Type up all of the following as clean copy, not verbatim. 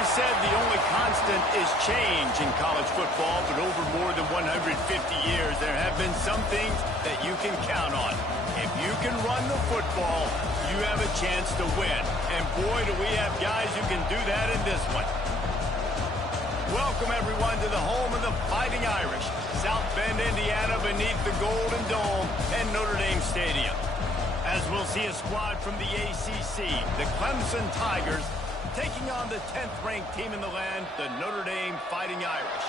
is said the only constant is change in college football, but over more than 150 years, there have been some things that you can count on. If you can run the football, you have a chance to win. And boy, do we have guys who can do that in this one. Welcome, everyone, to the home of the Fighting Irish, South Bend, Indiana, beneath the Golden Dome and Notre Dame Stadium. As we'll see a squad from the ACC, the Clemson Tigers, taking on the 10th-ranked team in the land, the Notre Dame Fighting Irish.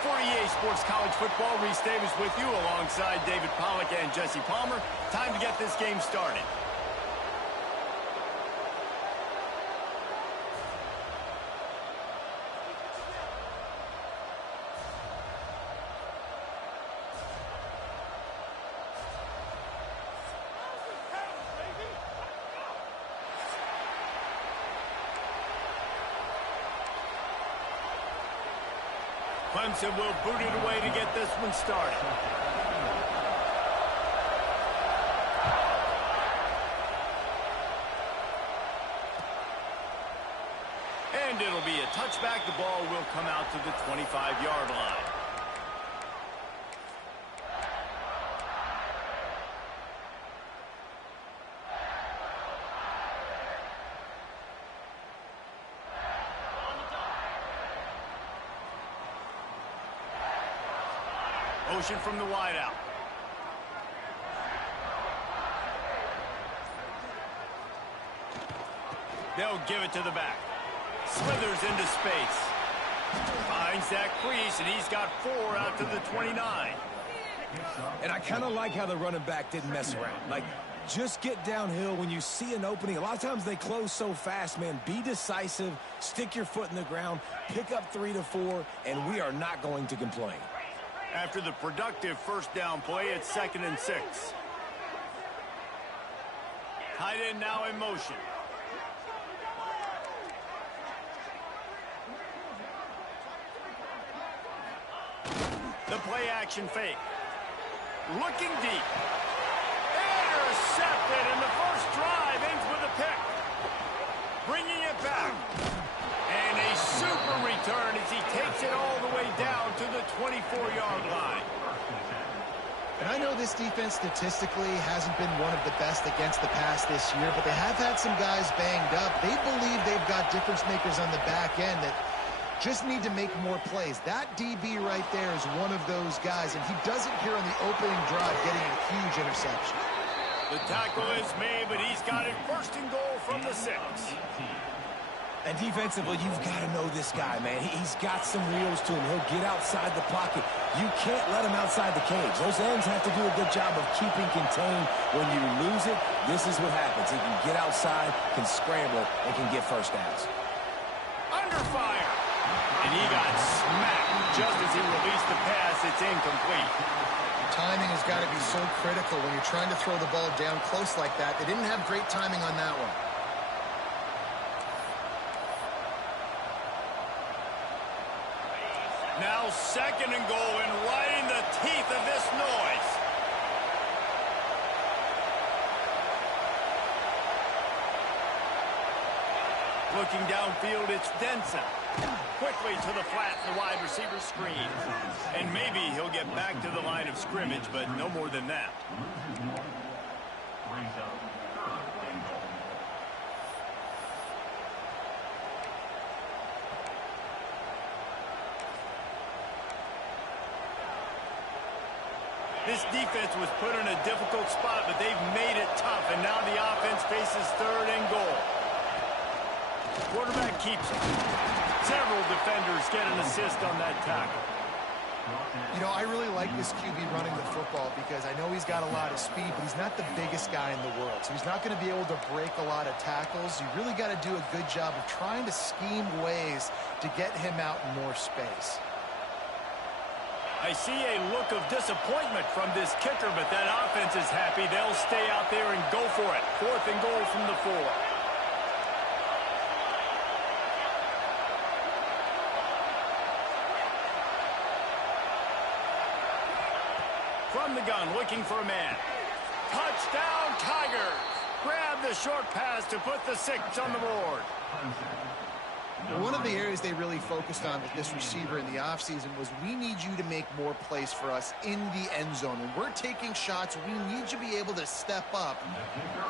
For EA Sports College Football, Reese Davis with you alongside David Pollack and Jesse Palmer. Time to get this game started. Clemson will boot it away to get this one started. And it'll be a touchback. The ball will come out to the 25-yard line. Motion from the wideout. They'll give it to the back. Slithers into space. Finds that crease, and he's got 4 out to the 29. And I kind of like how the running back didn't mess around. Like, just get downhill when you see an opening. A lot of times they close so fast, man. Be decisive, stick your foot in the ground, pick up 3 to 4, and we are not going to complain. After the productive first down play, it's 2nd and 6. Tight end now in motion. The play action fake. Looking deep. Intercepted, and the first drive ends with a pick. Bringing it back. And a super return as he takes it all the way down to the 24-yard line. And I know this defense statistically hasn't been one of the best against the pass this year, but they have had some guys banged up. They believe they've got difference makers on the back end that just need to make more plays. That DB right there is one of those guys, and he does it here on the opening drive, getting a huge interception. The tackle is made, but he's got it 1st and goal from the 6. And defensively, you've got to know this guy, man. He's got some wheels to him. He'll get outside the pocket. You can't let him outside the cage. Those ends have to do a good job of keeping contained. When you lose it, this is what happens. He can get outside, can scramble, and can get first downs. Under fire. And he got smacked just as he released the pass. It's incomplete. Timing has got to be so critical when you're trying to throw the ball down close like that. They didn't have great timing on that one. Now 2nd and goal, and right in the teeth of this noise. Looking downfield, it's Denson. Quickly to the flat, the wide receiver screen. And maybe he'll get back to the line of scrimmage, but no more than that. This defense was put in a difficult spot, but they've made it tough, and now the offense faces 3rd and goal. Quarterback keeps it. Several defenders get an assist on that tackle. You know, I really like this QB running the football because I know he's got a lot of speed, but he's not the biggest guy in the world. So he's not going to be able to break a lot of tackles. You really got to do a good job of trying to scheme ways to get him out in more space. I see a look of disappointment from this kicker, but that offense is happy. They'll stay out there and go for it. 4th and goal from the 4. From the gun, looking for a man. Touchdown, Tigers! Grab the short pass to put the 6 on the board. One of the areas they really focused on with this receiver in the offseason was we need you to make more plays for us in the end zone. When we're taking shots, we need you to be able to step up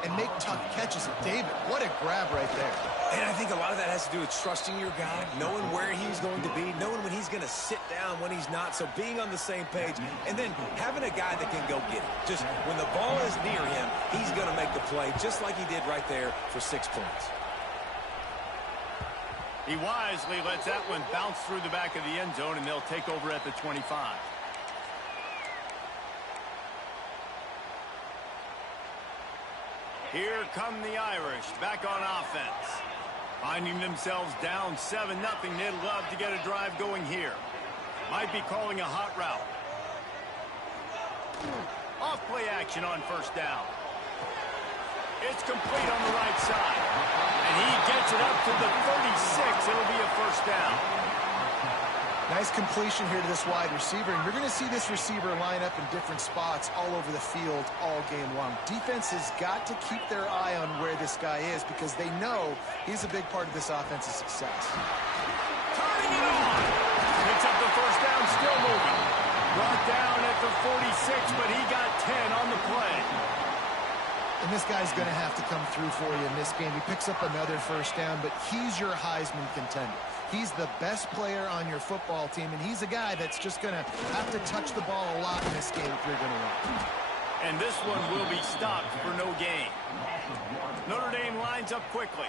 and make tough catches. And David, what a grab right there. And I think a lot of that has to do with trusting your guy, knowing where he's going to be, knowing when he's going to sit down, when he's not. So being on the same page, and then having a guy that can go get it. Just when the ball is near him, he's going to make the play, just like he did right there for 6 points. He wisely lets that one bounce through the back of the end zone, and they'll take over at the 25. Here come the Irish back on offense. Finding themselves down 7-0, they'd love to get a drive going here. Might be calling a hot route. Off play action on first down. It's complete on the right side. And he gets it up to the 36. It'll be a first down. Nice completion here to this wide receiver. And you're going to see this receiver line up in different spots all over the field all game long. Defense has got to keep their eye on where this guy is because they know he's a big part of this offense's success. Turning it on. Picks up the first down, still moving. Brought down at the 46, but he got 10 on the play. And this guy's going to have to come through for you in this game. He picks up another first down, but he's your Heisman contender. He's the best player on your football team, and he's a guy that's just going to have to touch the ball a lot in this game if you're going to win. And this one will be stopped for no gain. Notre Dame lines up quickly.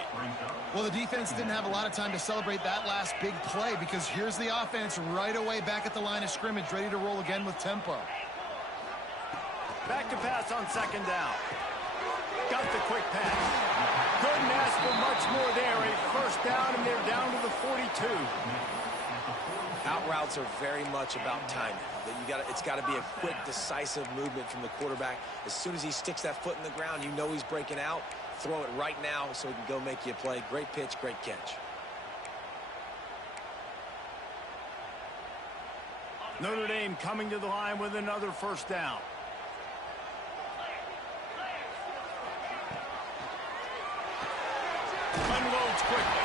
Well, the defense didn't have a lot of time to celebrate that last big play because here's the offense right away back at the line of scrimmage, ready to roll again with tempo. Back to pass on second down. Got the quick pass. Couldn't ask for much more there. A first down, and they're down to the 42. Out routes are very much about timing. It's got to be a quick, decisive movement from the quarterback. As soon as he sticks that foot in the ground, you know he's breaking out. Throw it right now so he can go make you a play. Great pitch, great catch. Notre Dame coming to the line with another first down. Unloads quickly.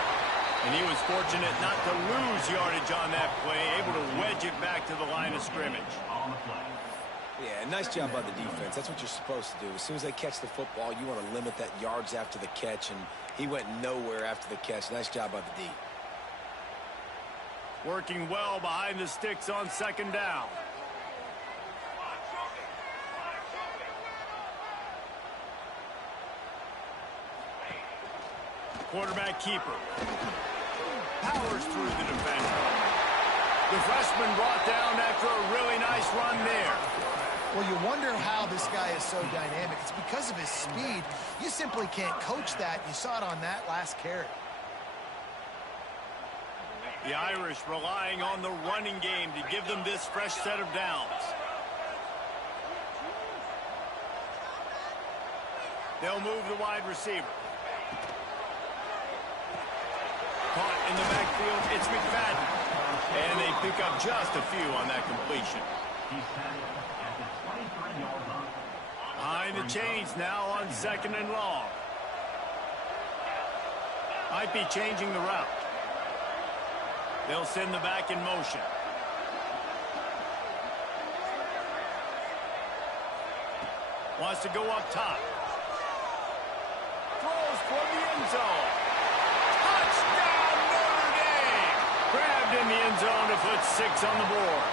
And he was fortunate not to lose yardage on that play, able to wedge it back to the line of scrimmage. Yeah, nice job by the defense. That's what you're supposed to do. As soon as they catch the football, you want to limit that yards after the catch, and he went nowhere after the catch. Nice job by the D. Working well behind the sticks on second down. Quarterback keeper. Powers through the defender. The freshman brought down after a really nice run there. Well, you wonder how this guy is so dynamic. It's because of his speed. You simply can't coach that. You saw it on that last carry. The Irish relying on the running game to give them this fresh set of downs. They'll move the wide receiver. Caught in the backfield, it's McFadden. And they pick up just a few on that completion. Behind the chains now on second and long. Might be changing the route. They'll send the back in motion. Wants to go up top. Throws for the end zone. Touchdown, Notre Dame! Grabbed in the end zone to put 6 on the board.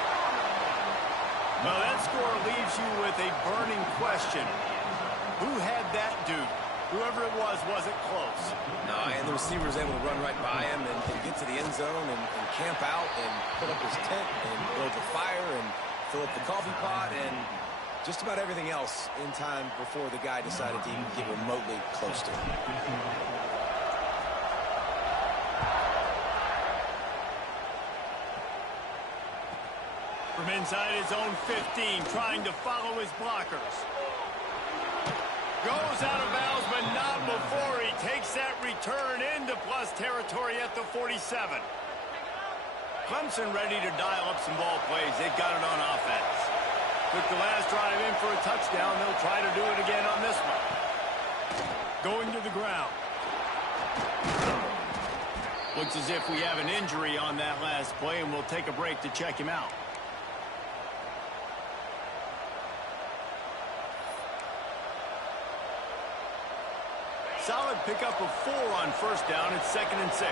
Well, that score leaves you with a burning question. Who had that dude? Whoever it was wasn't close. No, and the receiver was able to run right by him and get to the end zone and camp out and put up his tent and build a fire and fill up the coffee pot and just about everything else in time before the guy decided to even get remotely close to him. From inside his own 15, trying to follow his blockers. Goes out of bounds, but not before he takes that return into plus territory at the 47. Clemson ready to dial up some ball plays. They've got it on offense. Took the last drive in for a touchdown. They'll try to do it again on this one. Going to the ground. Looks as if we have an injury on that last play, and we'll take a break to check him out. Solid pickup of 4 on first down. It's 2nd and 6.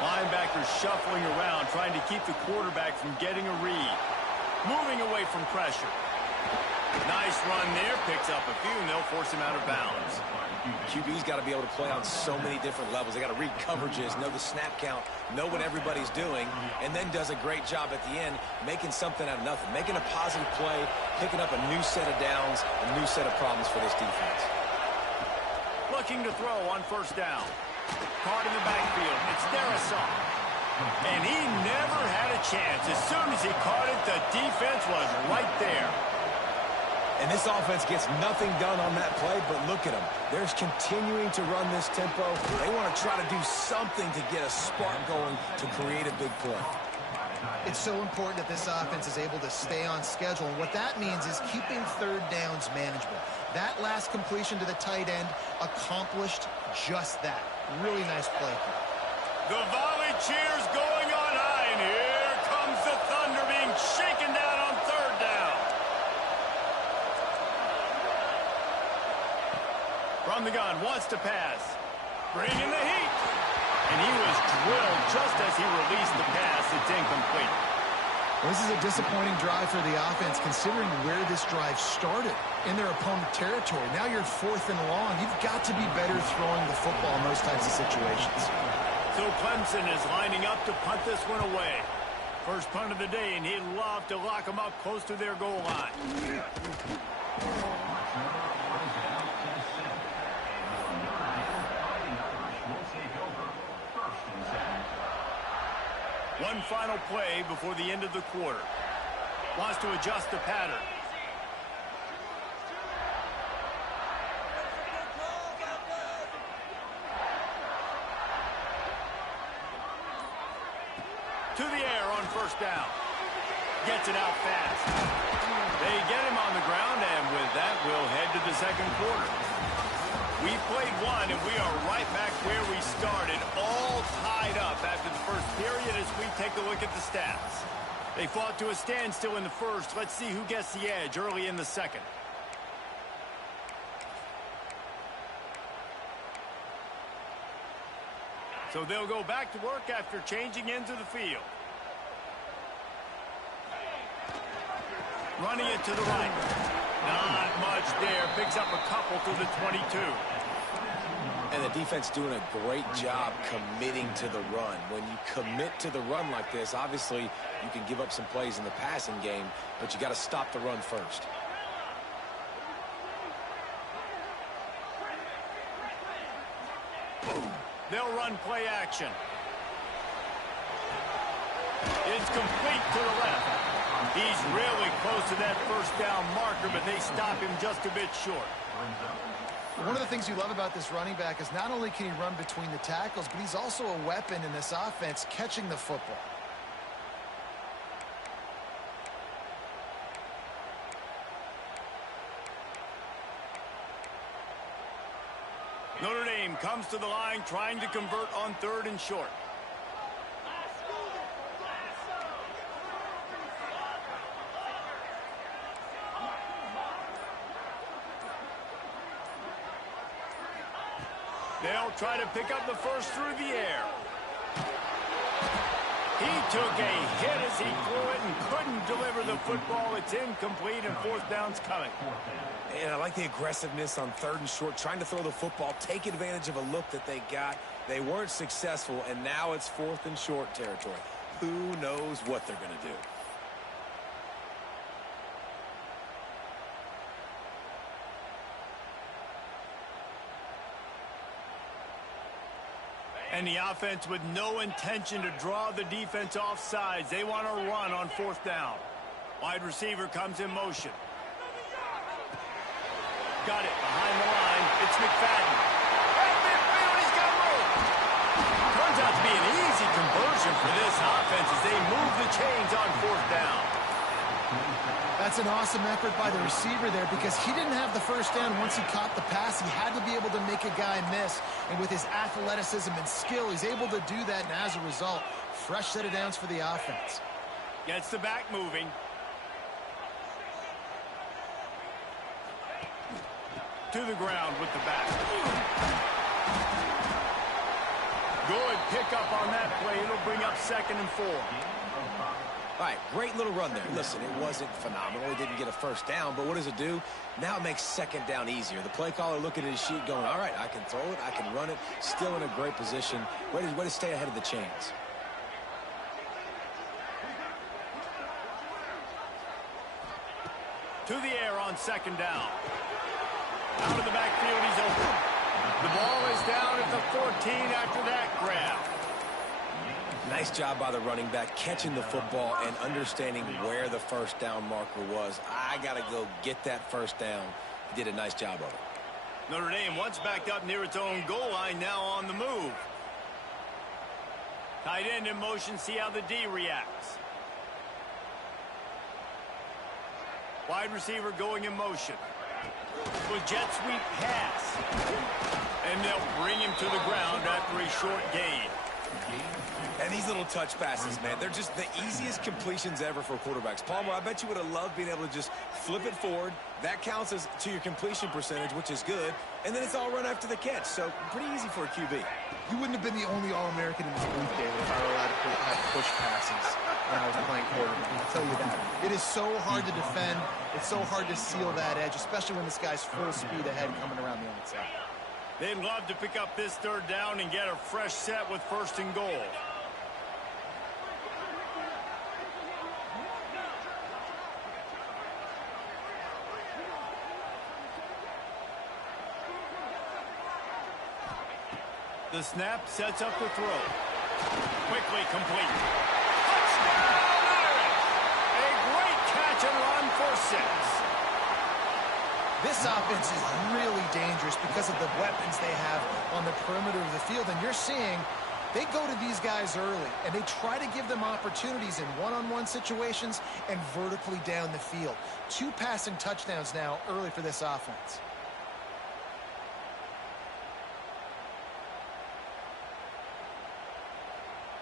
Linebackers shuffling around, trying to keep the quarterback from getting a read. Moving away from pressure. Nice run there. Picks up a few, and they'll force him out of bounds. QB's got to be able to play on so many different levels. They got to read coverages, know the snap count, know what everybody's doing, and then does a great job at the end making something out of nothing, making a positive play, picking up a new set of downs, a new set of problems for this defense. Looking to throw on first down. Caught in the backfield. It's Darisaw. And he never had a chance. As soon as he caught it, the defense was right there. And this offense gets nothing done on that play, but look at them. They're continuing to run this tempo. They want to try to do something to get a spark going to create a big play. It's so important that this offense is able to stay on schedule, and what that means is keeping third downs manageable. That last completion to the tight end accomplished just that. Really nice play. The volley cheers going on high, and here comes the Thunder being shaken down on third down. From the gun, wants to pass. Bringing the heat. And he was drilled just as he released the pass. It's incomplete. Well, this is a disappointing drive for the offense, considering where this drive started, in their opponent territory. Now you're 4th and long. You've got to be better throwing the football in those types of situations. So Clemson is lining up to punt this one away. First punt of the day, and he'd love to lock them up close to their goal line. One final play before the end of the quarter. Wants to adjust the pattern. To the air on first down. Gets it out fast. They get him on the ground, and with that, we'll head to the second quarter. We played one, and we are right back where we started, all tied up after the first period as we take a look at the stats. They fought to a standstill in the first. Let's see who gets the edge early in the second. So they'll go back to work after changing into the field. Running it to the right. Not much there. Picks up a couple to the 22. And the defense doing a great job committing to the run. When you commit to the run like this, obviously you can give up some plays in the passing game, but you got to stop the run first. They'll run play action. It's complete to the left. He's really close to that first down marker, but they stop him just a bit short. One of the things you love about this running back is not only can he run between the tackles, but he's also a weapon in this offense catching the football. Notre Dame comes to the line trying to convert on 3rd and short. They'll try to pick up the first through the air. He took a hit as he threw it and couldn't deliver the football. It's incomplete, and 4th down's coming. And I like the aggressiveness on 3rd and short, trying to throw the football, take advantage of a look that they got. They weren't successful, and now it's 4th and short territory. Who knows what they're going to do? And the offense with no intention to draw the defense off sides. They want to run on 4th down. Wide receiver comes in motion. Got it behind the line. It's McFadden. At midfield, he's got room. Turns out to be an easy conversion for this offense as they move the chains on 4th down. That's an awesome effort by the receiver there because he didn't have the first down once he caught the pass. He had to be able to make a guy miss. And with his athleticism and skill, he's able to do that. And as a result, fresh set of downs for the offense. Gets the back moving. To the ground with the back. Good pickup on that play. It'll bring up 2nd and 4. All right, great little run there. Listen, it wasn't phenomenal. He didn't get a first down, but what does it do? Now it makes 2nd down easier. The play caller looking at his sheet going, all right, I can throw it, I can run it, still in a great position. Way to stay ahead of the chains. To the air on 2nd down. Out of the backfield, he's open. The ball is down at the 14 after that grab. Nice job by the running back, catching the football and understanding where the first down marker was. I got to go get that first down. He did a nice job of it. Notre Dame once backed up near its own goal line, now on the move. Tight end in motion, see how the D reacts. Wide receiver going in motion. With jet sweep pass. And they'll bring him to the ground after a short gain. And these little touch passes, man, they're just the easiest completions ever for quarterbacks. Palmer, I bet you would have loved being able to just flip it forward. That counts as to your completion percentage, which is good. And then it's all run after the catch. So pretty easy for a QB. You wouldn't have been the only All-American in this booth, David, if I were allowed to have push passes when I was playing quarterback. I'll tell you that. It is so hard to defend. It's so hard to seal that edge, especially when this guy's full speed ahead coming around the outside. They'd love to pick up this 3rd down and get a fresh set with 1st and goal. The snap sets up the throw. Quickly complete. Touchdown, Irish! A great catch and run for 6. This offense is really dangerous because of the weapons they have on the perimeter of the field. And you're seeing they go to these guys early, and they try to give them opportunities in one-on-one situations and vertically down the field. 2 passing touchdowns now early for this offense.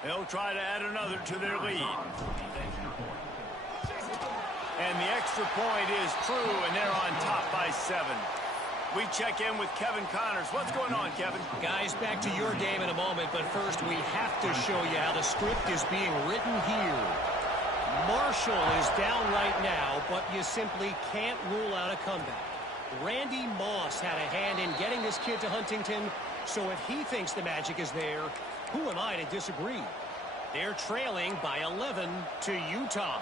They'll try to add another to their lead. And the extra point is true, and they're on top by 7. We check in with Kevin Connors. What's going on, Kevin? Guys, back to your game in a moment, but first we have to show you how the script is being written here. Marshall is down right now, but you simply can't rule out a comeback. Randy Moss had a hand in getting this kid to Huntington, so if he thinks the magic is there, who am I to disagree? They're trailing by 11 to Utah.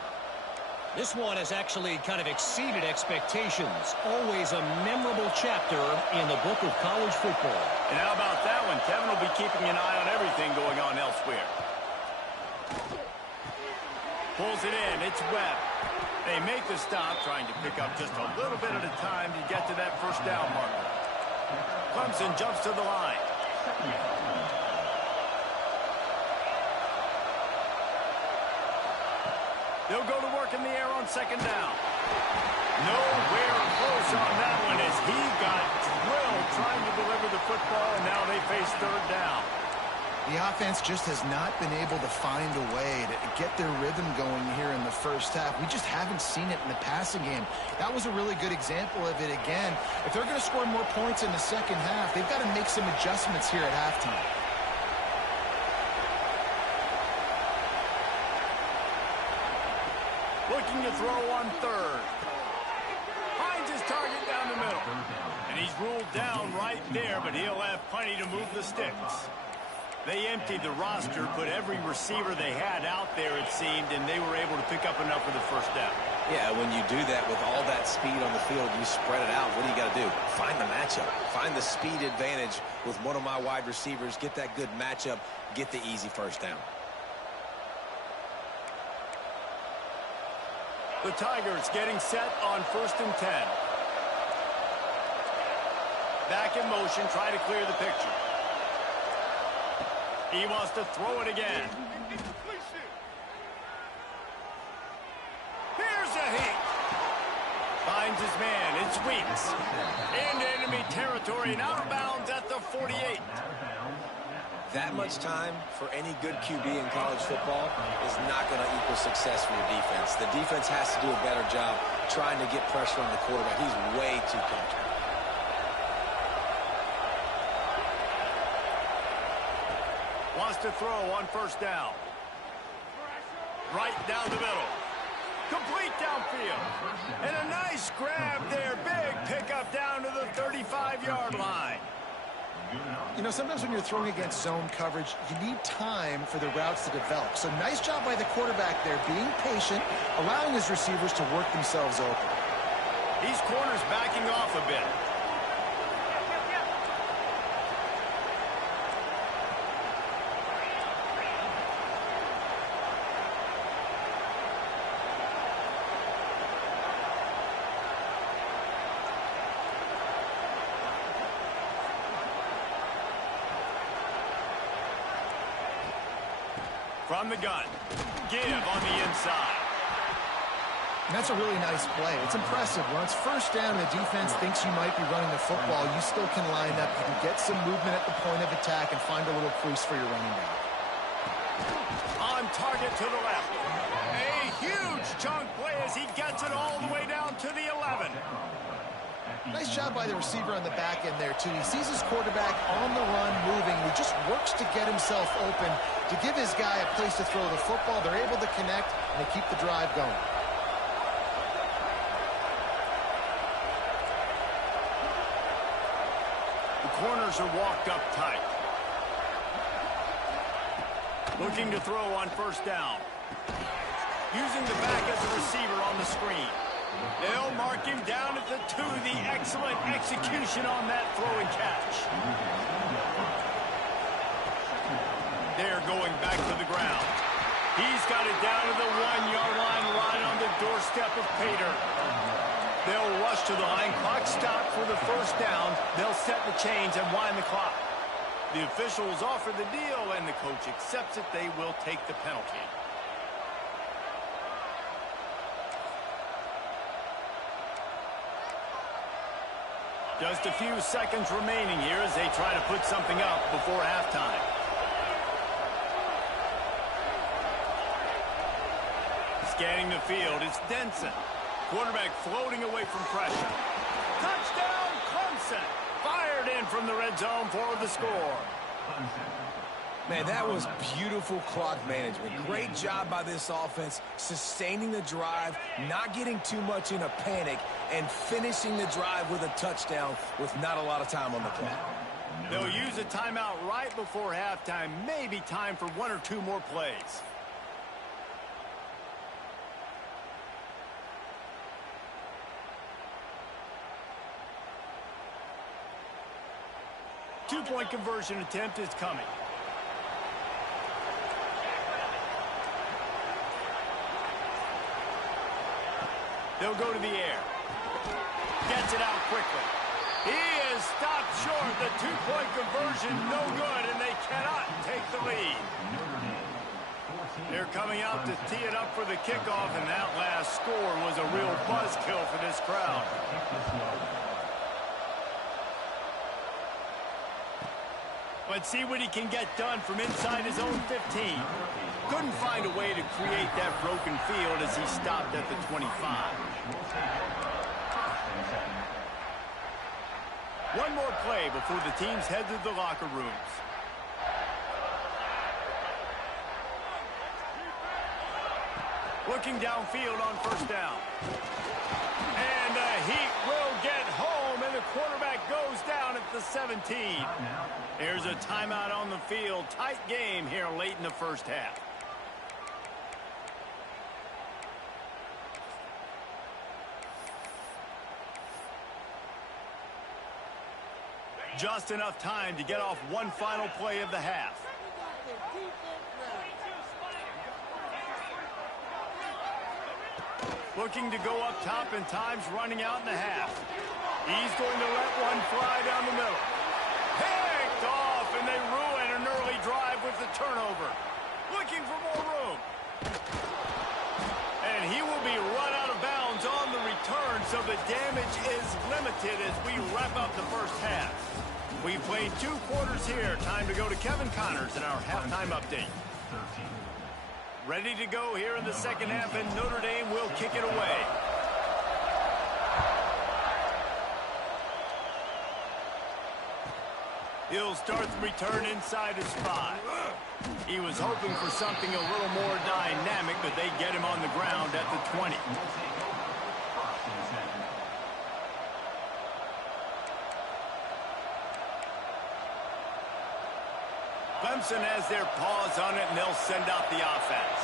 This one has actually kind of exceeded expectations. Always a memorable chapter in the book of college football. And how about that one? Kevin will be keeping an eye on everything going on elsewhere. Pulls it in. It's Webb. They make the stop, trying to pick up just a little bit at a time to get to that 1st down marker. Clemson jumps to the line. They'll go to work in the air on 2nd down. Nowhere close on that one as he got drilled trying to deliver the football, and now they face 3rd down. The offense just has not been able to find a way to get their rhythm going here in the first half. We just haven't seen it in the passing game. That was a really good example of it again. If they're going to score more points in the second half, they've got to make some adjustments here at halftime. Looking to throw on 3rd. Finds his target down the middle. And he's ruled down right there, but he'll have plenty to move the sticks. They emptied the roster, put every receiver they had out there, it seemed, and they were able to pick up enough for the 1st down. Yeah, when you do that with all that speed on the field, you spread it out. What do you got to do? Find the matchup. Find the speed advantage with one of my wide receivers. Get that good matchup. Get the easy 1st down. The Tigers getting set on 1st and 10. Back in motion, try to clear the picture. He wants to throw it again. Here's a sweeps. Into enemy territory and out of bounds at the 48. That much time for any good QB in college football is not going to equal success for your defense. The defense has to do a better job trying to get pressure on the quarterback. He's way too comfortable. Wants to throw on first down. Right down the middle. Complete downfield. And a nice grab there. Big pickup down to the 35-yard line. You know, sometimes when you're throwing against zone coverage, you need time for the routes to develop. So nice job by the quarterback there, being patient, allowing his receivers to work themselves open. These corners backing off a bit. From the gun. Give on the inside. And that's a really nice play. It's impressive. When it's first down and the defense thinks you might be running the football, you still can line up. You can get some movement at the point of attack and find a little crease for your running back. On target to the left. A huge chunk play as he gets it all the way down to the 11. Nice job by the receiver on the back end there, too. He sees his quarterback on the run moving. He just works to get himself open to give his guy a place to throw the football. They're able to connect, and they keep the drive going. The corners are walked up tight. Looking to throw on first down. Using the back as a receiver on the screen. They'll mark him down at the 2. The excellent execution on that throw and catch. They're going back to the ground. He's got it down to the 1-yard line right on the doorstep of Pater. They'll rush to the line. Clock stopped for the first down. They'll set the chains and wind the clock. The officials offer the deal, and the coach accepts it. They will take the penalty. Just a few seconds remaining here as they try to put something up before halftime. Scanning the field, it's Denson. Quarterback floating away from pressure. Touchdown, Clemson! Fired in from the red zone for the score. Man, that was beautiful clock management. Great job by this offense, sustaining the drive, not getting too much in a panic, and finishing the drive with a touchdown with not a lot of time on the clock. They'll use a timeout right before halftime. Maybe time for 1 or 2 more plays. Two-point conversion attempt is coming. They'll go to the air. Gets it out quickly. He is stopped short. The two-point conversion, no good, and they cannot take the lead. They're coming out to tee it up for the kickoff, and that last score was a real buzzkill for this crowd. Let's see what he can get done from inside his own 15. Couldn't find a way to create that broken field as he stopped at the 25. One more play before the teams head to the locker rooms. Looking downfield on first down. And the Heat will get home, and the quarterback goes down at the 17. There's a timeout on the field. Tight game here late in the first half. Just enough time to get off one final play of the half. Looking to go up top, and time's running out in the half. He's going to let one fly down the middle. Picked off, and they ruin an early drive with the turnover. Looking for more room. And he will be run out of bounds on the return, so the damage is limited as we wrap up the first half. We've played 2 quarters here. Time to go to Kevin Connors in our halftime update. Ready to go here in the second half, and Notre Dame will kick it away. He'll start the return inside his 5. He was hoping for something a little more dynamic, but they get him on the ground at the 20. Clemson has their paws on it, and they'll send out the offense.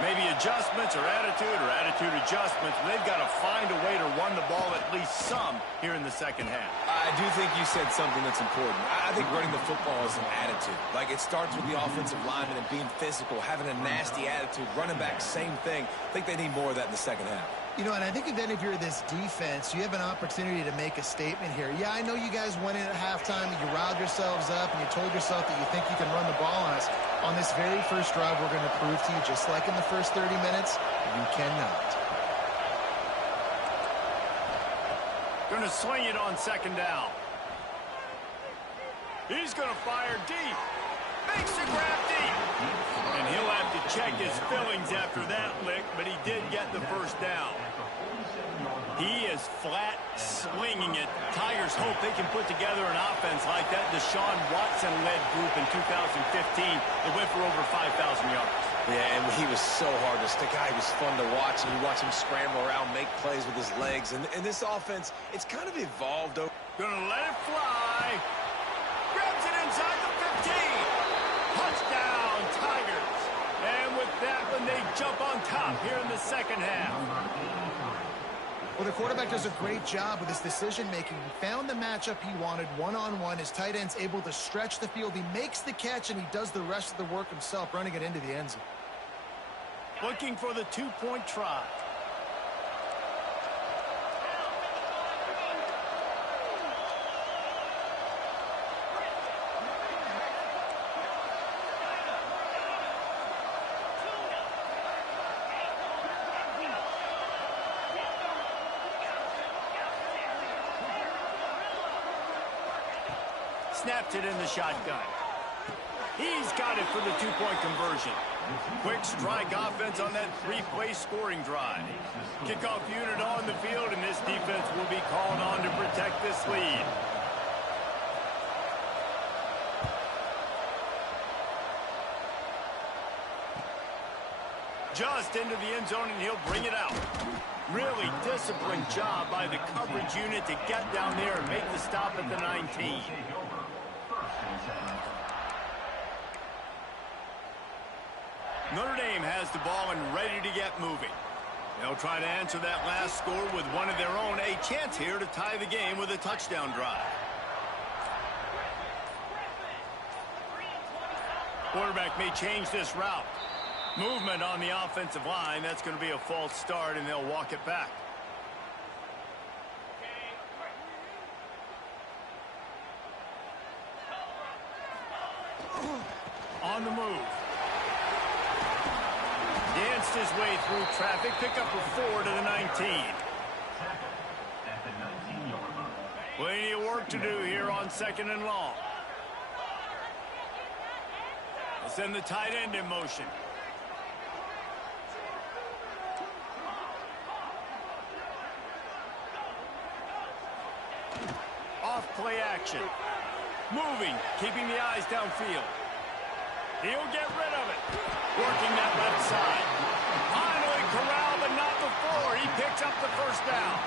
Maybe adjustments or attitude adjustments. They've got to find a way to run the ball at least some here in the second half. I do think you said something that's important. I think running the football is an attitude. Like, it starts with the offensive lineman and being physical, having a nasty attitude. Running back, same thing. I think they need more of that in the second half. You know, and I think then if you're this defense, you have an opportunity to make a statement here. Yeah, I know you guys went in at halftime and you riled yourselves up and you told yourself that you think you can run the ball on us. On this very first drive, we're going to prove to you, just like in the first 30 minutes, you cannot. Going to swing it on second down. He's going to fire deep. Makes the grab deep. And he'll have to check his fillings after that lick, but he did get the first down. He is flat swinging it. Tigers hope they can put together an offense like that Deshaun Watson-led group in 2015 that went for over 5,000 yards. Yeah, and he was so hard to stick out. He was fun to watch, and you watch him scramble around, make plays with his legs. And this offense, it's kind of evolved over. Gonna let it fly. Grabs it inside the 15. Touchdown, Tigers. And with that one, they jump on top here in the second half. Well, the quarterback does a great job with his decision-making. He found the matchup he wanted one-on-one. His tight end's able to stretch the field. He makes the catch, and he does the rest of the work himself, running it into the end zone. Looking for the 2-point try. Snapped it in the shotgun. He's got it for the 2-point conversion. Quick strike offense on that 3-play scoring drive. Kickoff unit on the field, and this defense will be called on to protect this lead. Just into the end zone, and he'll bring it out. Really disciplined job by the coverage unit to get down there and make the stop at the 19. Notre Dame has the ball and ready to get moving. They'll try to answer that last score with one of their own. A chance here to tie the game with a touchdown drive. Quarterback may change this route. Movement on the offensive line. That's going to be a false start, and they'll walk it back. On the move. Danced his way through traffic. Pick up a 4 to the 19. Plenty of work to do here on 2nd and long. They'll send the tight end in motion. Off play action. Moving, keeping the eyes downfield. He'll get rid of it. Working that left side. Finally corralled, but not before. He picks up the first down.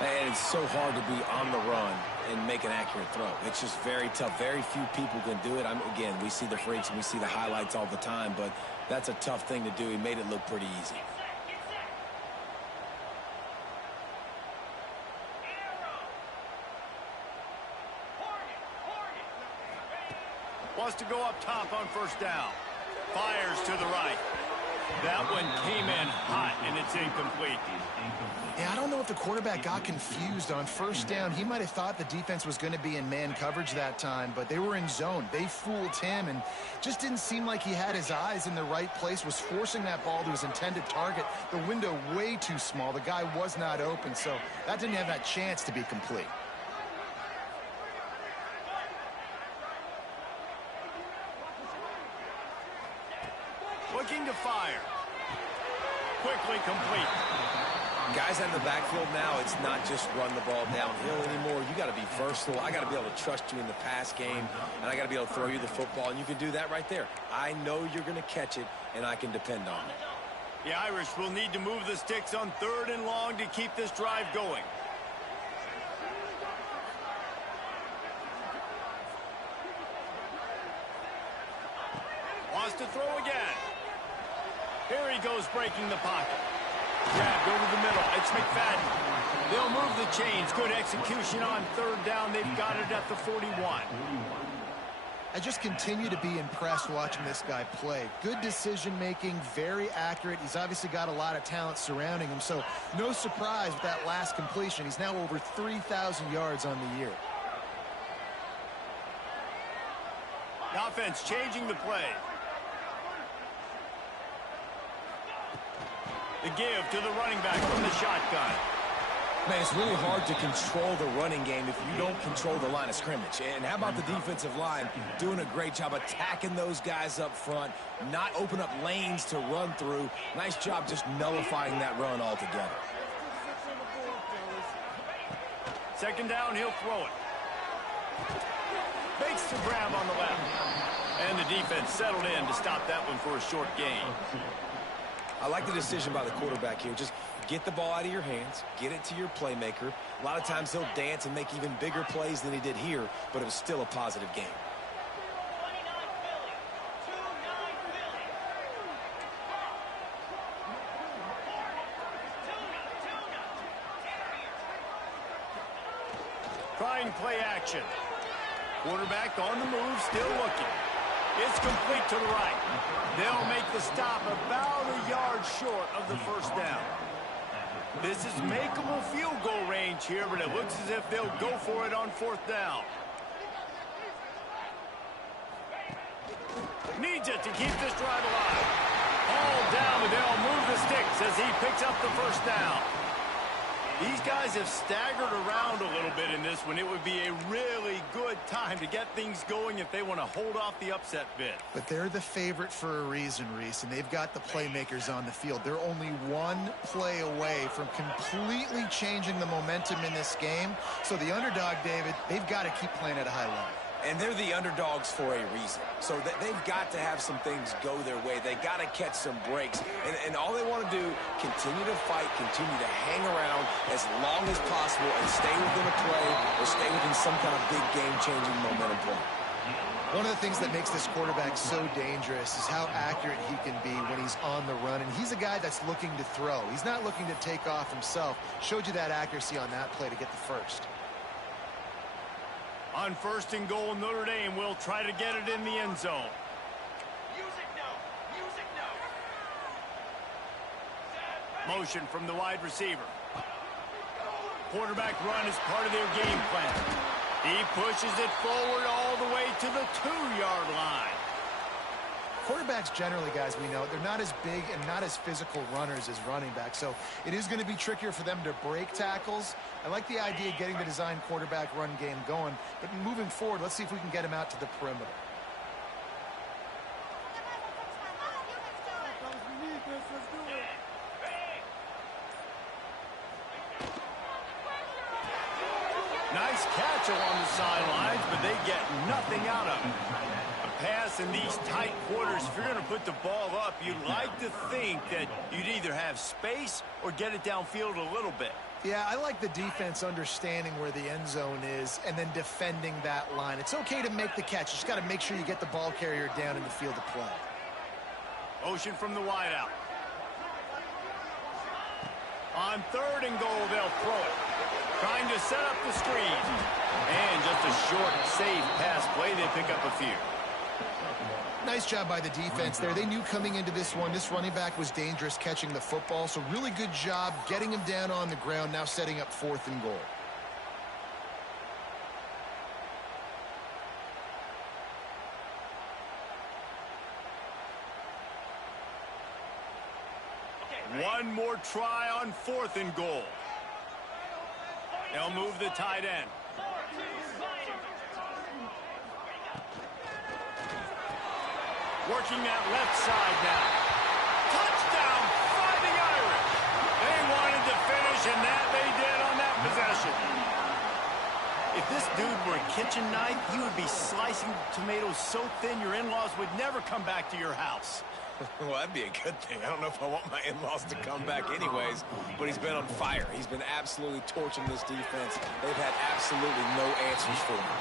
And it's so hard to be on the run and make an accurate throw. It's just very tough. Very few people can do it. Again, we see the freaks and we see the highlights all the time, but that's a tough thing to do. He made it look pretty easy. Wants to go up top on first down. Fires to the right. That one came in hot, and it's incomplete. Yeah, I don't know if the quarterback got confused on first down. He might have thought the defense was going to be in man coverage that time, but they were in zone. They fooled him and just didn't seem like he had his eyes in the right place, was forcing that ball to his intended target. The window way too small. The guy was not open, so that didn't have that chance to be complete. Looking to fire. Quickly complete. Guys out of the backfield now, it's not just run the ball downhill anymore. You got to be versatile. I got to be able to trust you in the pass game, and I got to be able to throw you the football, and you can do that right there. I know you're going to catch it, and I can depend on it. The Irish will need to move the sticks on 3rd and long to keep this drive going. Wants to throw again. Here he goes, breaking the pocket. Grabbed over the middle. It's McFadden. They'll move the chains. Good execution on 3rd down. They've got it at the 41. I just continue to be impressed watching this guy play. Good decision-making, very accurate. He's obviously got a lot of talent surrounding him, so no surprise with that last completion. He's now over 3,000 yards on the year. The offense changing the play. The give to the running back from the shotgun. Man, it's really hard to control the running game if you don't control the line of scrimmage. And how about the defensive line doing a great job attacking those guys up front, not open up lanes to run through. Nice job just nullifying that run altogether. 2nd down, he'll throw it. Makes the grab on the left. And the defense settled in to stop that one for a short gain. I like the decision by the quarterback here. Just get the ball out of your hands, get it to your playmaker. A lot of times he'll dance and make even bigger plays than he did here, but it was still a positive game. Trying play action. Quarterback on the move, still looking. It's complete to the right. They'll make the stop about a yard short of the 1st down. This is makeable field goal range here, but it looks as if they'll go for it on 4th down. Needs it to keep this drive alive. All down, but they'll move the sticks as he picks up the 1st down. These guys have staggered around a little bit in this one. It would be a really good time to get things going if they want to hold off the upset bid. But they're the favorite for a reason, Reese, and they've got the playmakers on the field. They're only one play away from completely changing the momentum in this game. So the underdog, David, they've got to keep playing at a high level. And they're the underdogs for a reason. So they've got to have some things go their way. They got to catch some breaks. And all they want to do, continue to fight, continue to hang around as long as possible and stay within a play or stay within some kind of big game-changing momentum play. One of the things that makes this quarterback so dangerous is how accurate he can be when he's on the run. And he's a guy that's looking to throw. He's not looking to take off himself. Showed you that accuracy on that play to get the first. On 1st and goal, Notre Dame will try to get it in the end zone. Motion from the wide receiver. Quarterback run is part of their game plan. He pushes it forward all the way to the 2-yard line. Quarterbacks generally, guys, we know, they're not as big and not as physical runners as running backs, so it is going to be trickier for them to break tackles. I like the idea of getting the design quarterback run game going, but moving forward, let's see if we can get him out to the perimeter. Nice catch along the sidelines, but they get nothing out of it. A pass in these tight quarters, if you're going to put the ball up, you'd like to think that you'd either have space or get it downfield a little bit. Yeah, I like the defense understanding where the end zone is and then defending that line. It's okay to make the catch. You just got to make sure you get the ball carrier down in the field of play. Motion from the wideout. On 3rd and goal, they'll throw it. Trying to set up the screen. And just a short, safe pass play. They pick up a few. Nice job by the defense there. They knew coming into this one, this running back was dangerous catching the football, so really good job getting him down on the ground, now setting up 4th and goal. One more try on 4th and goal. They'll move the tight end. Working that left side now. Touchdown, Fighting Irish. They wanted to finish, and that they did on that possession. If this dude were a kitchen knife, he would be slicing tomatoes so thin your in-laws would never come back to your house. Well, that'd be a good thing. I don't know if I want my in-laws to come back anyways, but he's been on fire. He's been absolutely torching this defense. They've had absolutely no answers for him.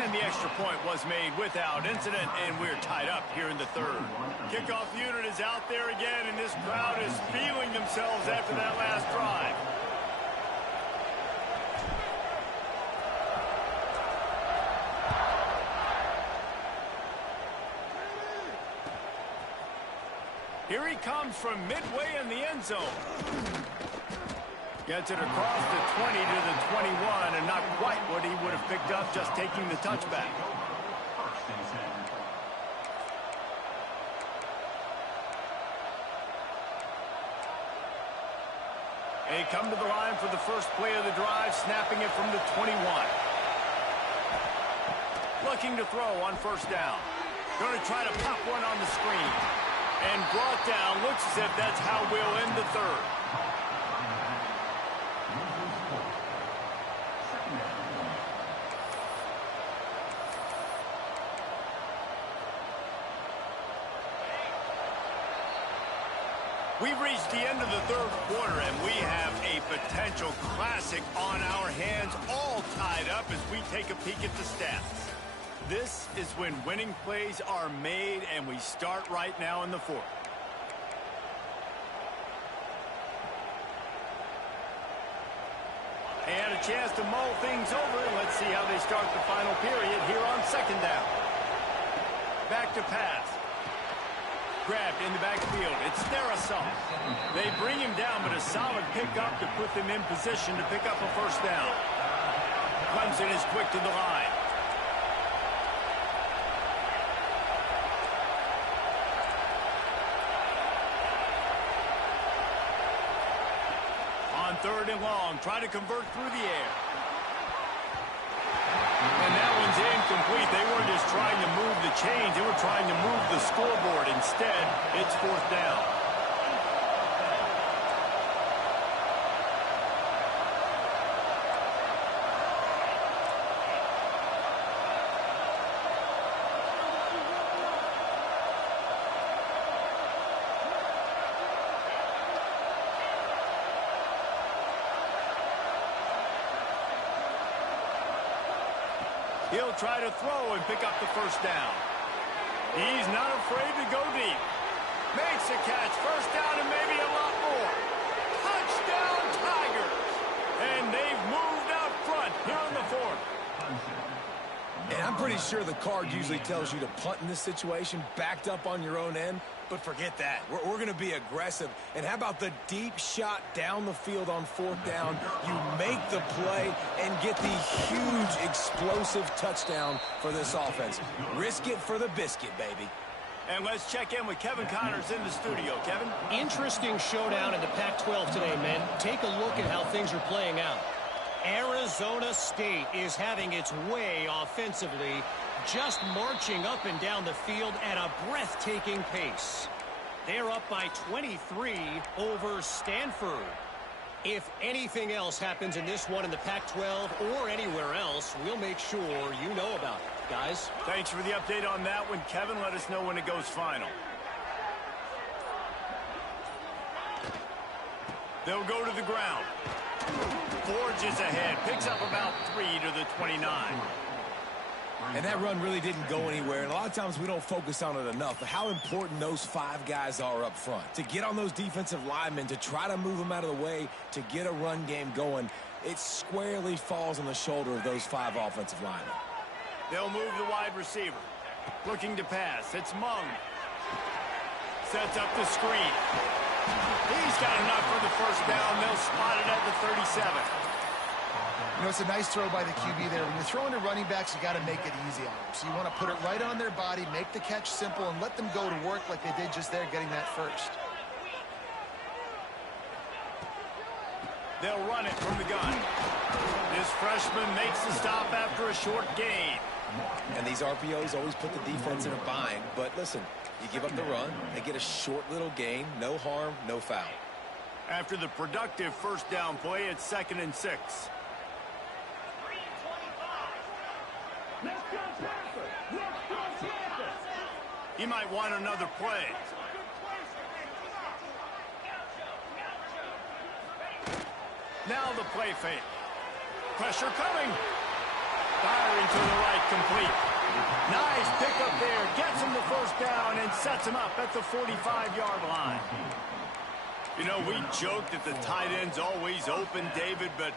And the extra point was made without incident, and we're tied up here in the 3rd. Kickoff unit is out there again, and this crowd is feeling themselves after that last drive. Here he comes from midway in the end zone. Gets it across the 20 to the 21, and not quite what he would have picked up just taking the touchback. They come to the line for the first play of the drive, snapping it from the 21. Looking to throw on 1st down. Going to try to pop one on the screen. And brought down. Looks as if that's how we'll end the 3rd. We've reached the end of the 3rd quarter, and we have a potential classic on our hands, all tied up as we take a peek at the stats. This is when winning plays are made, and we start right now in the 4th. They had a chance to mull things over, and let's see how they start the final period here on 2nd down. Back to pass. Grabbed in the backfield. It's Theresaw. They bring him down, but a solid pickup to put them in position to pick up a 1st down. Clemson is quick to the line. On 3rd and long, trying to convert through the air. And that one's incomplete. They weren't just trying to move the chains. They were trying to move the scoreboard. Instead, it's 4th down. He'll try to throw and pick up the 1st down. He's not afraid to go deep. Makes a catch. 1st down and maybe a lot more. Touchdown, Tigers! And they've moved out front here in the 4th. And I'm pretty sure the card usually tells you to punt in this situation, backed up on your own end. But forget that. We're going to be aggressive. And how about the deep shot down the field on 4th down? You make the play and get the huge explosive touchdown for this offense. Risk it for the biscuit, baby. And let's check in with Kevin Connors in the studio. Kevin? Interesting showdown in the Pac-12 today, men. Take a look at how things are playing out. Arizona State is having its way offensively, just marching up and down the field at a breathtaking pace. They're up by 23 over Stanford. If anything else happens in this one in the Pac-12 or anywhere else, we'll make sure you know about it. Guys? Thanks for the update on that one, Kevin. Let us know when it goes final. They'll go to the ground. Forges ahead. Picks up about 3 to the 29. And that run really didn't go anywhere. And a lot of times we don't focus on it enough. But how important those 5 guys are up front. To get on those defensive linemen, to try to move them out of the way, to get a run game going, it squarely falls on the shoulder of those 5 offensive linemen. They'll move the wide receiver. Looking to pass. It's Mung. Sets up the screen. He's got enough for the first down. They'll spot it at the 37. You know, it's a nice throw by the QB there. When you're throwing to running backs, you got to make it easy on them. So you want to put it right on their body, make the catch simple, and let them go to work like they did just there, getting that first. They'll run it from the gun. This freshman makes the stop after a short gain. And these RPOs always put the defense in a bind. But listen, you give up the run, they get a short little gain, no harm, no foul. After the productive first down play, it's 2nd and 6. He might want another play. Now the play fake. Pressure coming. Firing to the right, complete. Nice pickup there. Gets him the first down and sets him up at the 45-yard line. You know, we joke that the tight end's always open, David, but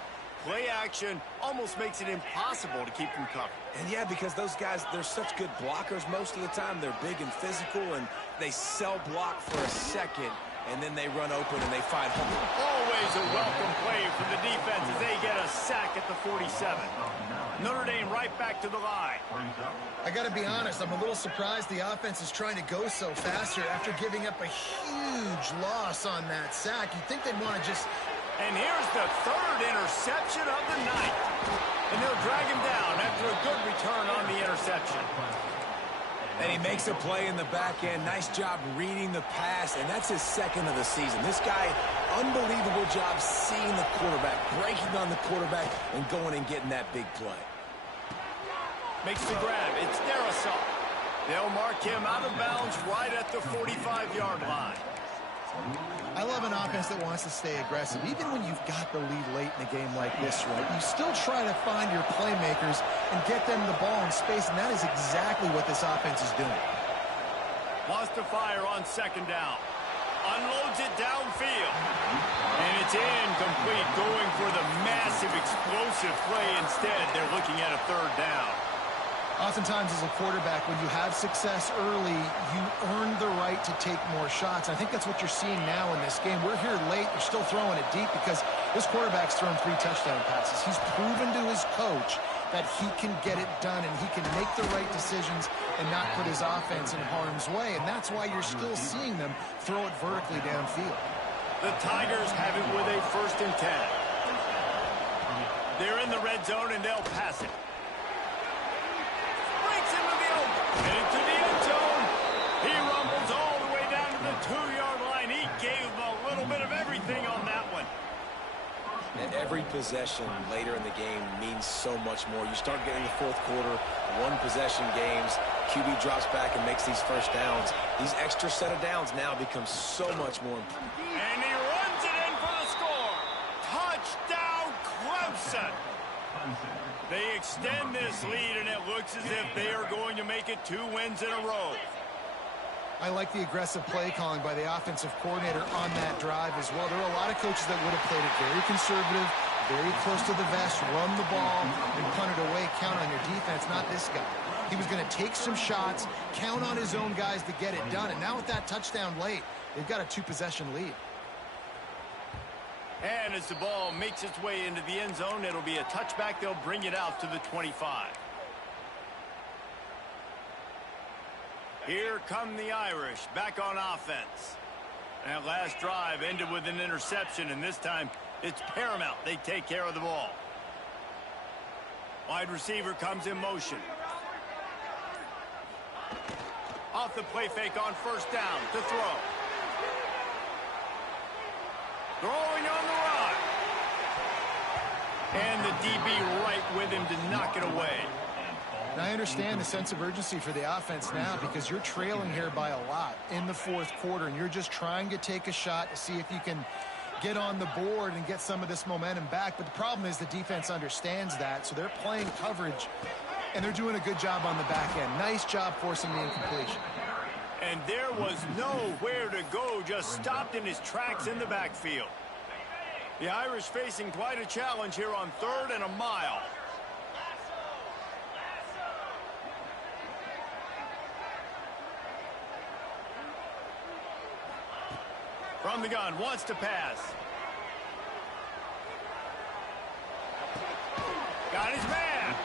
play action almost makes it impossible to keep them covered. And yeah, because those guys, they're such good blockers most of the time. They're big and physical, and they sell block for a second, and then they run open and they find home. Always a welcome play for the defense as they get a sack at the 47. Notre Dame right back to the line. I got to be honest, I'm a little surprised the offense is trying to go so fast here after giving up a huge loss on that sack. You'd think they'd want to just... And here's the 3rd interception of the night. And they'll drag him down after a good return on the interception. And he makes a play in the back end. Nice job reading the pass, and that's his 2nd of the season. This guy, unbelievable job seeing the quarterback, breaking on the quarterback, and going and getting that big play. Makes the grab. It's Darrisaw. They'll mark him out of bounds right at the 45-yard line. I love an offense that wants to stay aggressive. Even when you've got the lead late in a game like this, right, you still try to find your playmakers and get them the ball in space, and that is exactly what this offense is doing. Wants to fire on 2nd down. Unloads it downfield. And it's incomplete, going for the massive explosive play instead. They're looking at a 3rd down. Oftentimes as a quarterback, when you have success early, you earn the right to take more shots. I think that's what you're seeing now in this game. We're here late. They're still throwing it deep because this quarterback's thrown 3 touchdown passes. He's proven to his coach that he can get it done and he can make the right decisions and not put his offense in harm's way. And that's why you're still seeing them throw it vertically downfield. The Tigers have it with a 1st and 10. They're in the red zone and they'll pass it. And into the end zone. He rumbles all the way down to the 2-yard line. He gave him a little bit of everything on that one. And every possession later in the game means so much more. You start getting the 4th quarter, 1-possession games. QB drops back and makes these first downs. These extra set of downs now become so much more important. And he runs it in for the score. Touchdown, Clemson. They extend this lead, and it looks as if they are going to make it 2 wins in a row. I like the aggressive play calling by the offensive coordinator on that drive as well. There are a lot of coaches that would have played it very conservative, very close to the vest, run the ball, and punt it away, count on your defense, not this guy. He was going to take some shots, count on his own guys to get it done, and now with that touchdown late, they've got a 2-possession lead. And as the ball makes its way into the end zone, it'll be a touchback. They'll bring it out to the 25. Here come the Irish back on offense. That last drive ended with an interception, and this time it's paramount they take care of the ball. Wide receiver comes in motion. Off the play fake on 1st down to throw. Throwing on the run. And the DB right with him to knock it away. And I understand the sense of urgency for the offense now because you're trailing here by a lot in the 4th quarter, and you're just trying to take a shot to see if you can get on the board and get some of this momentum back. But the problem is the defense understands that, so they're playing coverage, and they're doing a good job on the back end. Nice job forcing the incompletion. And there was nowhere to go, just stopped in his tracks in the backfield. The Irish facing quite a challenge here on 3rd and a mile. From the gun, wants to pass. Got his man.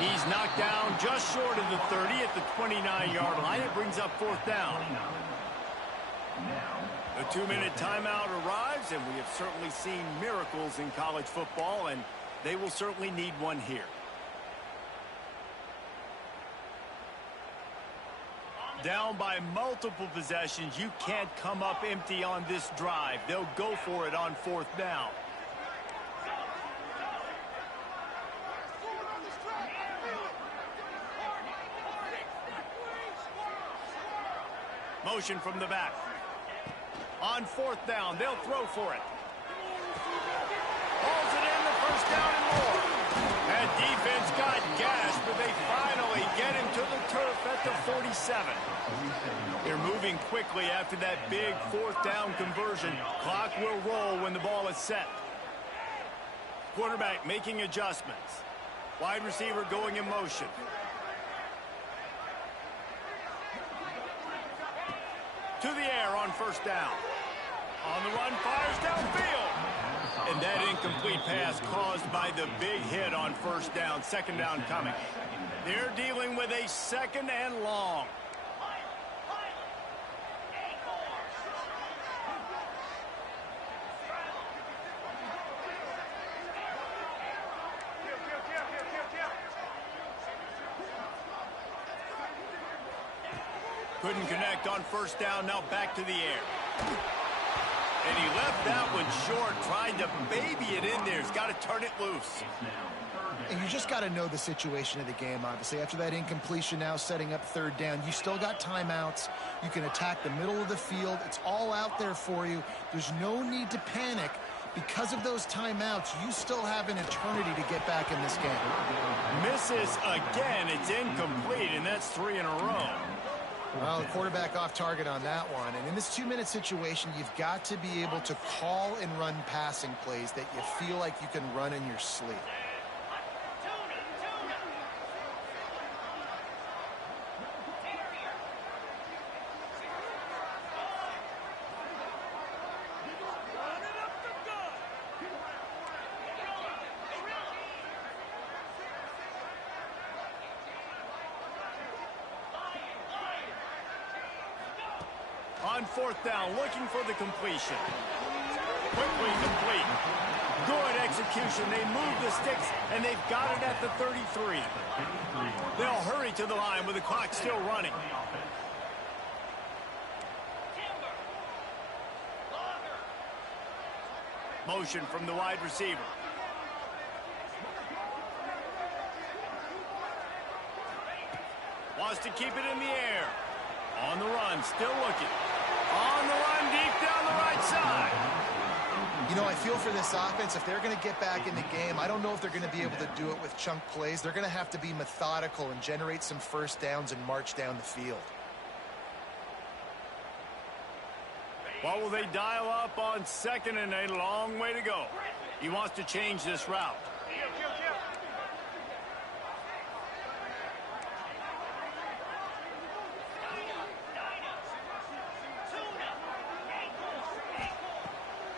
He's knocked down just short of the 30 at the 29-yard line. It brings up 4th down. The 2-minute timeout arrives, and we have certainly seen miracles in college football, and they will certainly need one here. Down by multiple possessions, you can't come up empty on this drive. They'll go for it on 4th down. Motion from the back. On 4th down, they'll throw for it. Holds it in, the 1st down and more. That defense got gashed, but they finally get him to the turf at the 47. They're moving quickly after that big 4th down conversion. Clock will roll when the ball is set. Quarterback making adjustments. Wide receiver going in motion. To the air on 1st down. On the run, fires downfield. And that incomplete pass caused by the big hit on 1st down. 2nd down coming. They're dealing with a 2nd and long. Couldn't connect on 1st down, now back to the air. And he left that one short, trying to baby it in there. He's got to turn it loose. And you just got to know the situation of the game, obviously. After that incompletion, now setting up 3rd down, you still got timeouts. You can attack the middle of the field. It's all out there for you. There's no need to panic. Because of those timeouts, you still have an eternity to get back in this game. Misses again. It's incomplete, and that's 3 in a row. Well, the quarterback off target on that one. And in this 2-minute situation, you've got to be able to call and run passing plays that you feel like you can run in your sleep. On 4th down, looking for the completion. Quickly complete. Good execution. They move the sticks, and they've got it at the 33. They'll hurry to the line with the clock still running. Motion from the wide receiver. Wants to keep it in the air. On the run, still looking. On the run, deep down the right side. You know, I feel for this offense, if they're going to get back in the game, I don't know if they're going to be able to do it with chunk plays. They're going to have to be methodical and generate some 1st downs and march down the field. What will they dial up on 2nd and a long way to go? He wants to change this route.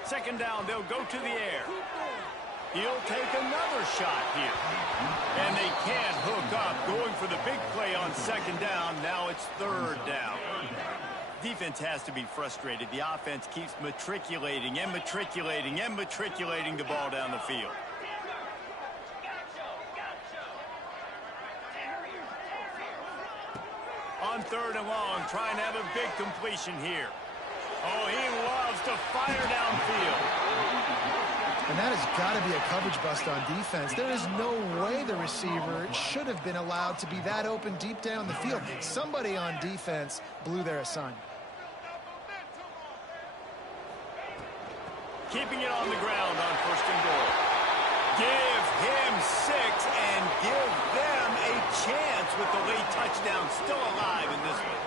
Second down, they'll go to the air. He'll take another shot here. And they can't hook up. Going for the big play on 2nd down. Now it's 3rd down. Defense has to be frustrated. The offense keeps matriculating and matriculating and matriculating the ball down the field. On 3rd and long, trying to have a big completion here. Oh, he loves to fire downfield. And that has got to be a coverage bust on defense. There is no way the receiver should have been allowed to be that open deep down the field. Somebody on defense blew their assignment. Keeping it on the ground on 1st and goal. Give him 6 and give them a chance with the late touchdown still alive in this one.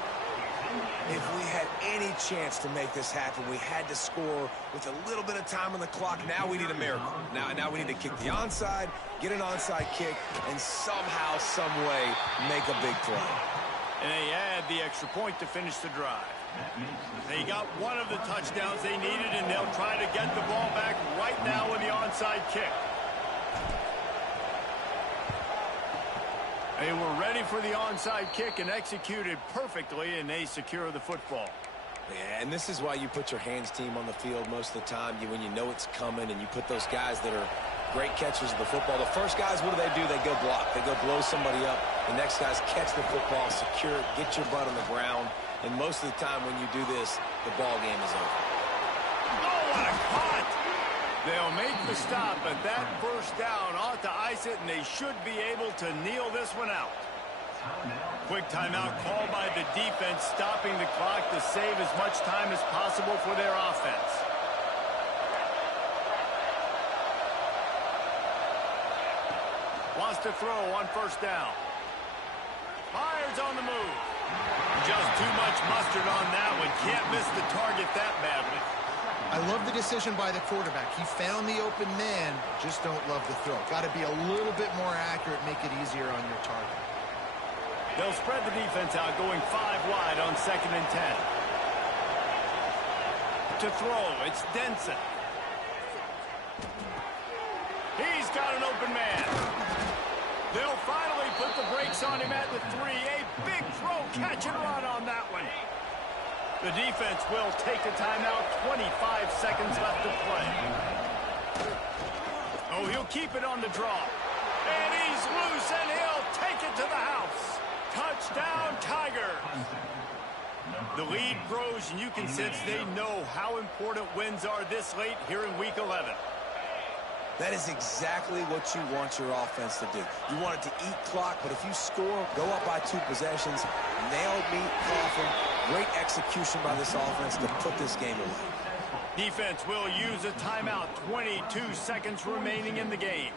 If we had any chance to make this happen, we had to score with a little bit of time on the clock. Now we need a miracle. Now we need to kick the onside, get an onside kick, and somehow, some way, make a big play. And they add the extra point to finish the drive. They got one of the touchdowns they needed, and they'll try to get the ball back right now with the onside kick. They were ready for the onside kick and executed perfectly, and they secure the football. Yeah, and this is why you put your hands team on the field most of the time. When you know it's coming, and you put those guys that are great catchers of the football. The first guys, what do? They go block. They go blow somebody up. The next guys catch the football, secure it, get your butt on the ground. And most of the time when you do this, the ball game is over. Oh, what a cut! They'll make the stop, but that first down ought to ice it, and they should be able to kneel this one out. Quick timeout called by the defense, stopping the clock to save as much time as possible for their offense. Wants to throw on first down. Fires on the move. Just too much mustard on that one. Can't miss the target that badly. I love the decision by the quarterback. He found the open man, just don't love the throw. Got to be a little bit more accurate, make it easier on your target. They'll spread the defense out, going 5 wide on 2nd and 10. To throw, it's Denson. He's got an open man. They'll finally put the brakes on him at the 3. A big throw, catch and run on that one. The defense will take a timeout. 25 seconds left to play. Oh, he'll keep it on the draw. And he's loose, and he'll take it to the house. Touchdown, Tiger. The lead grows, and you can sense they know how important wins are this late here in Week 11. That is exactly what you want your offense to do. You want it to eat clock, but if you score, go up by 2 possessions, nail meat coffin, great execution by this offense to put this game away. Defense will use a timeout. 22 seconds remaining in the game.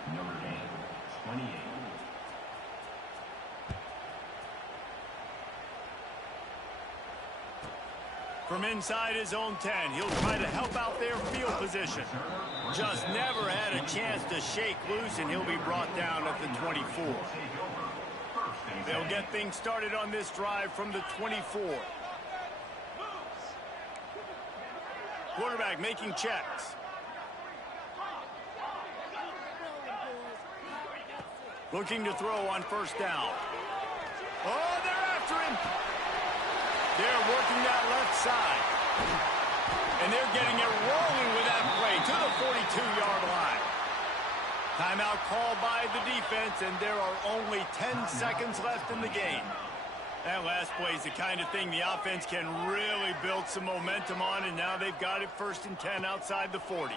From inside his own 10, he'll try to help out their field position. Just never had a chance to shake loose, and he'll be brought down at the 24. They'll get things started on this drive from the 24. Quarterback making checks. Looking to throw on first down. Oh, they're after him. They're working that left side. And they're getting it rolling with that play to the 42-yard line. Timeout called by the defense, and there are only 10 seconds left in the game. That last play is the kind of thing the offense can really build some momentum on, and now they've got it 1st and 10 outside the 40.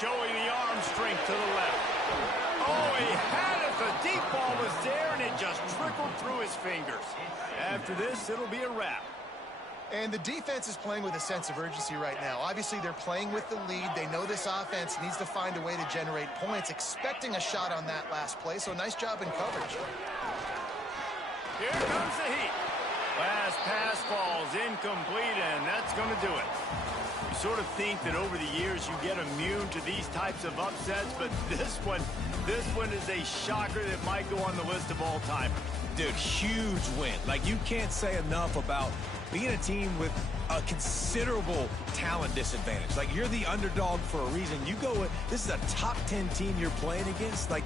Showing the arm strength to the left. Oh, he had it. The deep ball was there, and it just trickled through his fingers. After this, it'll be a wrap. And the defense is playing with a sense of urgency right now. Obviously, they're playing with the lead. They know this offense needs to find a way to generate points, expecting a shot on that last play. So nice job in coverage. Here comes the heat. Last pass falls incomplete, and that's going to do it. You sort of think that over the years you get immune to these types of upsets, but this one is a shocker that might go on the list of all time. Dude, huge win. Like, you can't say enough about being a team with a considerable talent disadvantage. Like, you're the underdog for a reason. You go, this is a top 10 team you're playing against. Like,